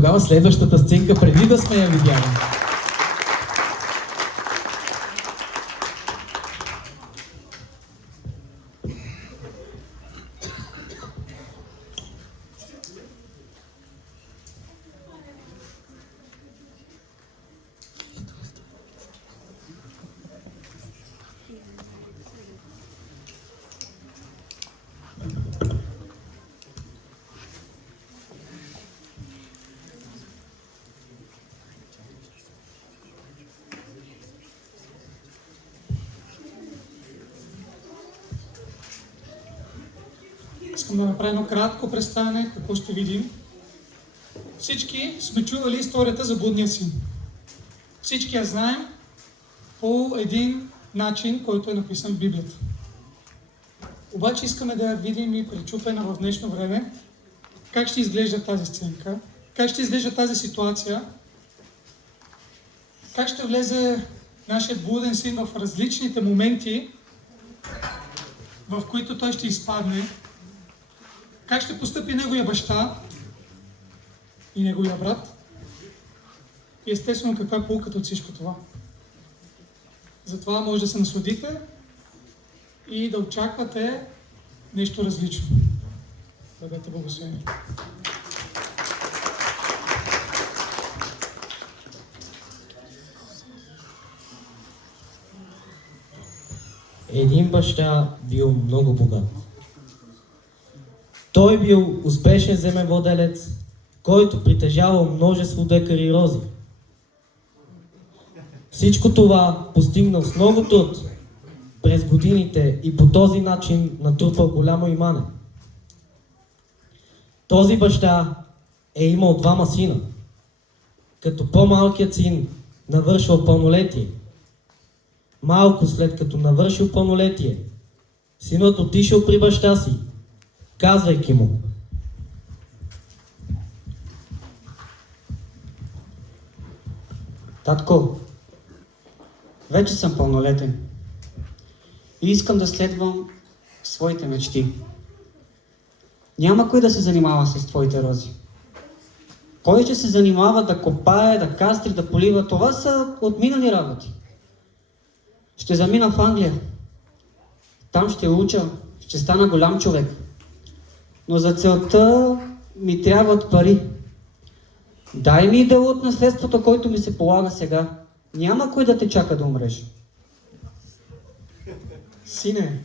Тогава следващата сценка, преди да сме я видяли. Искам да направя едно кратко представяне, какво ще видим. Всички сме чували историята за блудния син. Всички я знаем по един начин, който е написан в Библията. Обаче искаме да я видим и пречупена в днешно време. Как ще изглежда тази сценка? Как ще изглежда тази ситуация? Как ще влезе нашия блуден син в различните моменти, в които той ще изпадне? Как ще постъпи неговия баща и неговия брат? И естествено каква е поуката от всичко това. Затова може да се насладите и да очаквате нещо различно. Бъдете благословени. Един баща бил много богат. Той бил успешен земевладелец, който притежавал множество декари и рози. Всичко това постигнал с много труд през годините и по този начин натрупал голямо имане. Този баща е имал двама сина, като по-малкият син навършил пълнолетие. Малко след като навършил пълнолетие, синът отишъл при баща си, казвайки му: Татко, вече съм пълнолетен и искам да следвам своите мечти. Няма кой да се занимава с твоите рози. Кой ще се занимава да копае, да кастри, да полива? Това са отминали работи. Ще замина в Англия. Там ще уча, ще стана голям човек. Но за целта ми трябват пари. Дай ми дел от наследството, който ми се полага сега. Няма кой да те чака да умреш. Сине,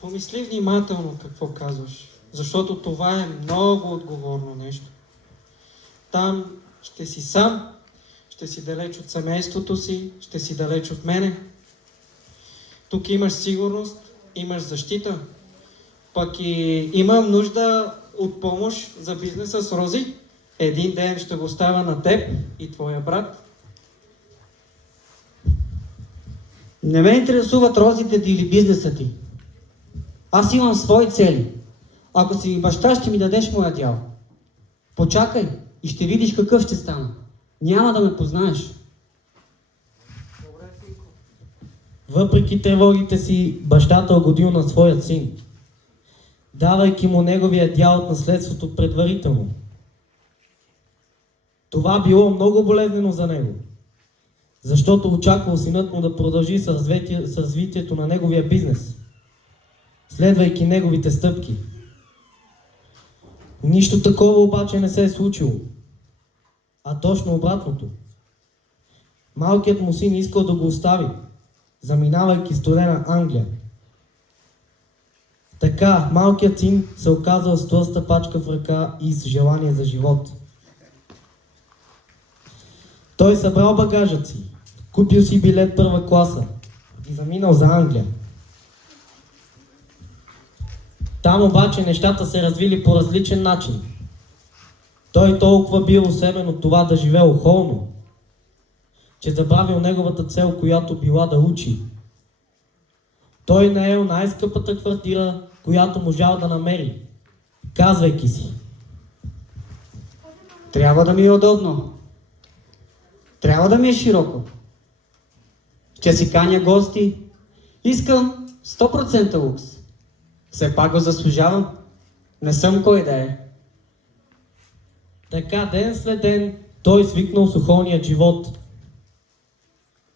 помисли внимателно какво казваш, защото това е много отговорно нещо. Там ще си сам, ще си далеч от семейството си, ще си далеч от мене. Тук имаш сигурност, имаш защита, пък и имам нужда от помощ за бизнеса с рози. Един ден ще го оставя на теб и твоя брат. Не ме интересуват розите ти или бизнеса ти. Аз имам свои цели. Ако си баща, ще ми дадеш моя дял. Почакай и ще видиш какъв ще стана. Няма да ме познаеш. Въпреки тревогите си, бащата угодил на своя син, давайки му неговия дял от наследството предварително. Това било много болезнено за него, защото очаквал синът му да продължи с развитието на неговия бизнес, следвайки неговите стъпки. Нищо такова обаче не се е случило, а точно обратното. Малкият му син искал да го остави, заминавайки студена Англия. Така, малкият син се оказал с тлъста пачка в ръка и с желание за живот. Той събрал багажът си, купил си билет първа класа и заминал за Англия. Там обаче нещата се развили по различен начин. Той толкова бил усебен от това да живее охолно, че забравил неговата цел, която била да учи. Той наел най-скъпата квартира, която можал да намери, казвайки си: Трябва да ми е удобно. Трябва да ми е широко. Ще си каня гости. Искам 100% лукс. Все пак го заслужавам. Не съм кой да е. Така ден след ден той свикнал с околния живот.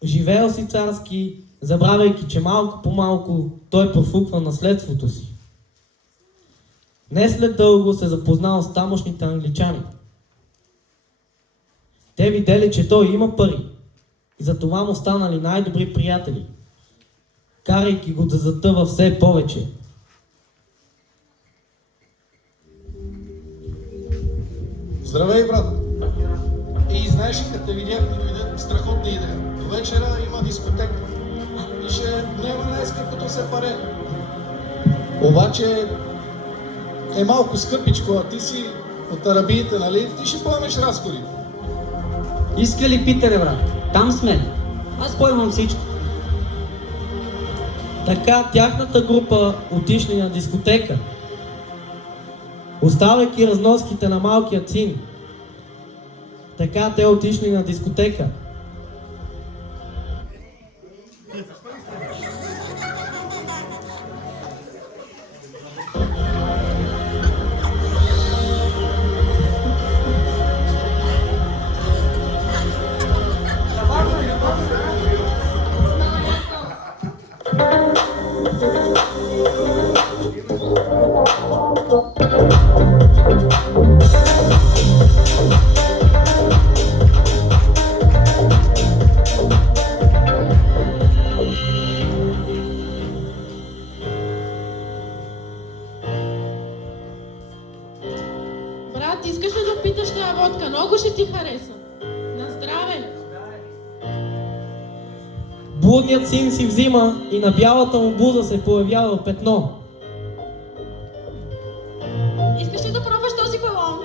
Живеел си царски, забравяйки, че малко по малко той профуква наследството си. Не след дълго се запознал с тамошните англичани. Те видели, че той има пари и затова му станали най-добри приятели, карайки го да затъва все повече. Здравей, брат! И знаеш ли, като те видях, ми дойде страхотна идея. До вечера има дискотека и ще няма днеска като се паре. Обаче е малко скъпичко, а ти си от арабиите, нали? Ти ще поемеш разходи. Иска ли питане, брат? Там сме. Аз поемам всичко. Така тяхната група отишли на дискотека, оставайки разноските на малкия син. Така те отишли на дискотека. Брат, искаш ли да питаш тази водка? Много ще ти хареса. На здраве! Блудният син си взима и на бялата му буза се появява петно. Искаш ли да пробваш този балон?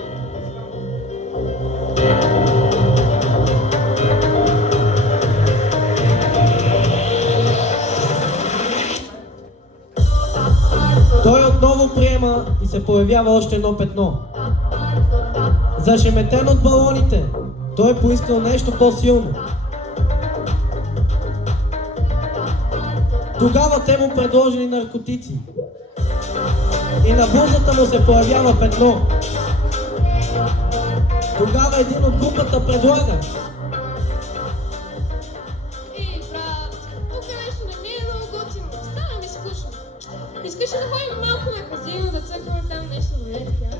Той отново приема и се появява още едно петно. Зашеметен от балоните, той поискал нещо по-силно. Тогава те му предложили наркотици. И на бузата му се появява петно. Тогава един от групата предлага: Ей, брат, тук нещо не ми е много готино. Става ми скучно. Искаш ли да ходим малко на казино, да цъкаме там нещо рулетки, а?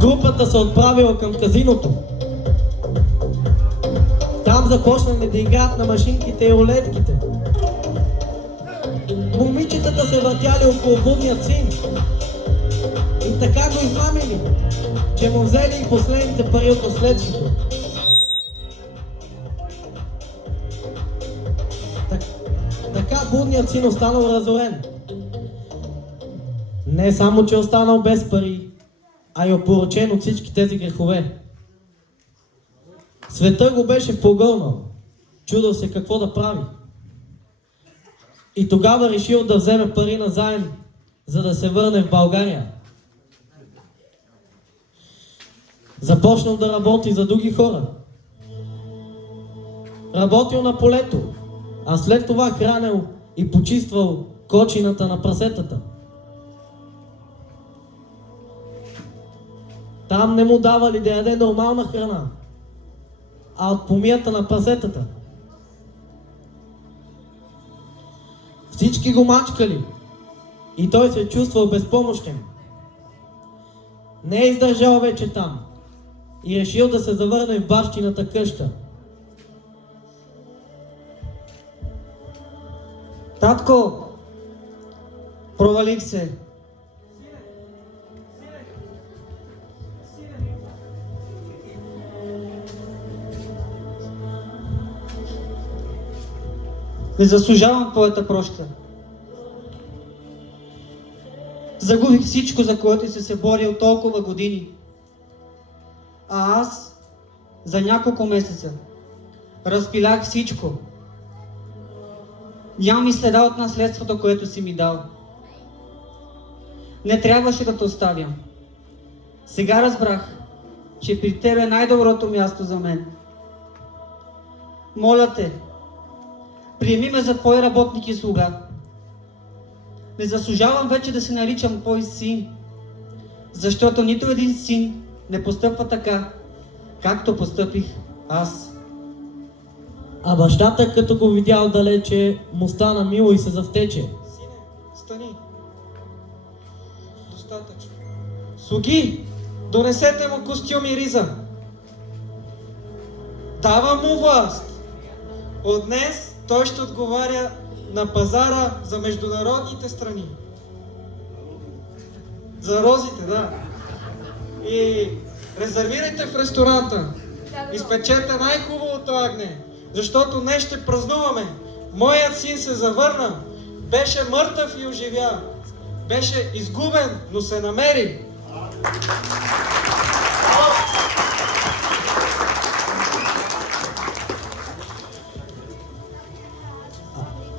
групата се отправила към казиното. Там започнали да играят на машинките и рулетките. Момичетата се въртяли около блудният син. И така го измамили, че му взели и последните пари от наследството. Така блудният син останал разорен. Не само, че останал без пари, а и опорочен от всички тези грехове. Света го беше погълнал, чудил се какво да прави. И тогава решил да вземе пари назаем, за да се върне в България. Започнал да работи за други хора. Работил на полето, а след това хранил и почиствал кочината на прасетата. Там не му давали да яде нормална храна, а от помията на прасетата. Всички го мачкали и той се чувствал безпомощен. Не е издържал вече там и решил да се завърне в бащината къща. Татко, провалих се. Не заслужавам твоята прошка. Загубих всичко, за което си се борил толкова години. А аз за няколко месеца разпилях всичко. Нямам и следа от наследството, което си ми дал. Не трябваше да те оставям. Сега разбрах, че при тебе е най-доброто място за мен. Моля те, приеми ме за твой работник и слуга. Не заслужавам вече да се наричам твой син. защото нито един син не постъпва така, както постъпих аз. А бащата, като го видя отдалече, му стана мило и се завтече. Сине, стани. Достатъчно. Слуги, донесете му костюм и риза. Давам му власт. От днес той ще отговаря на пазара за международните страни. За розите, да. И резервирайте в ресторанта. Изпечете най-хубавото агне, защото днес ще празнуваме. Моят син се завърна. Беше мъртъв и оживя. Беше изгубен, но се намери.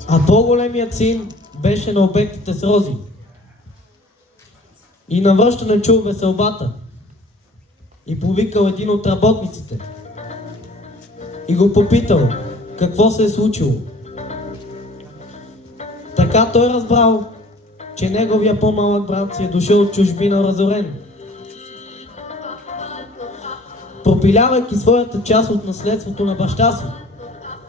А по-големият син беше на обектите с рози. И навръщане чул веселбата. И повикал един от работниците. И го попитал какво се е случило. Така той разбрал, че неговия по-малък брат си е дошъл от чужбина разорен. Пропилявайки своята част от наследството на баща си,